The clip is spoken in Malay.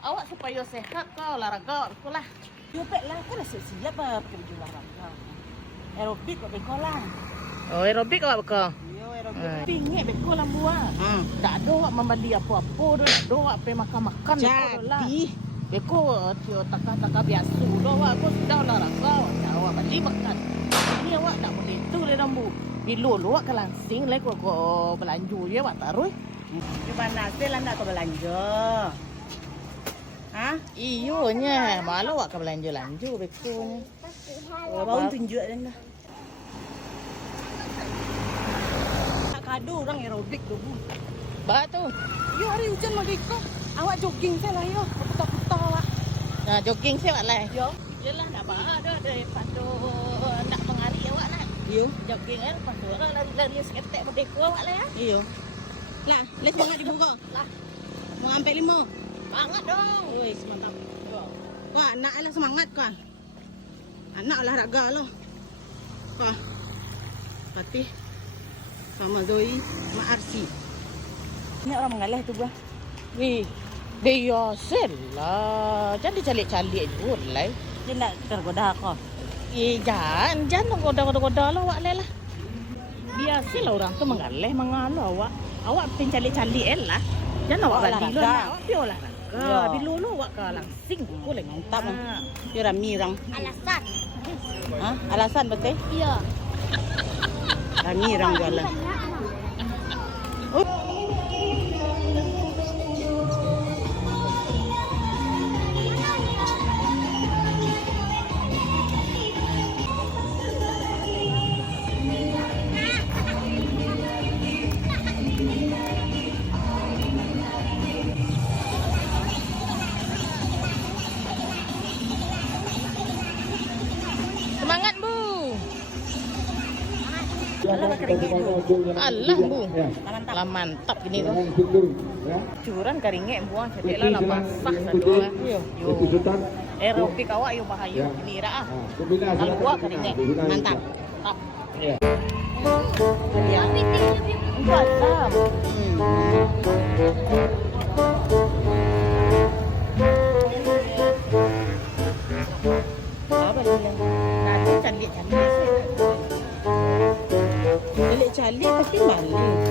Awak supaya sehat kau olahraga lah. Jupek lah, kan dah siap lah pergi baju olahraga. Aerobik buat beko lah. Oh, aerobik awak beka. Yo, aerobik. Pingit beko lah buat. Tak ada awak membeli apa-apa dah. Tak ada awak pergi makan-makan beko lah. Jadi, Beko tio takah-takah biasa dah awak. Aku sudah olahraga. Tak awak beli makan. Ini awak tak boleh tu dia nambu. Bila lu awak ke langsing lah kau belanja dia awak taruh. di mana sih lah nak kau belanja? Ha? Iyo nya, malu awak ke belanja-belanja beko nya. Oh, baru tunjuk dah. Tak kado orang aerobik tu. Ba tu. Yo, hari hujan lagi kau. Awak jogging saya lah yo. Putar-putar awak. Nah, jogging saya awak lah. Yo. Yalah nak bawa dah daripada nak mengari awak lah. Yo. Jogging kan lepas tu orang lari-lari seketek berdeka awak lah ya. Iyo. Lah, les semangat di buka. Lah, Mau sampai 5. banget dong. Oi, semangat. Wah, anak lah semangat kau. Anak olahraga lah. Kau. Fatih sama Zoe sama Arsi. Ini orang mengalah tu gua. Wih, dia lah. Jangan dicalik-calik dulu lah. Dia nak tergoda kau. Jangan goda-goda lah awak lah. Biasalah orang tu mengalah awak. Awak pin calik-calik lah. Jangan awak balik Olahraga. lah. Awak pi olahraga. Ya. Bila lu awak ke langsing boleh Mantap. Ha. Dia rami orang. Alasan. Ha? Alasan betul? Iya. Rami orang jualan. Semangat Bu. Alah keringet tu. Alah Bu. Mantap. Lah mantap gini tu. Ya. Curan keringet buang cetek lah basah satu lah. Yo. Aerobik awak yo bahaya ini ra ah. Kalau buat keringet Mantap. Mantap. Ya. Ya. Enggak sam. Apa dia bilang? Nanti calik-calik. Calik-calik tapi malu.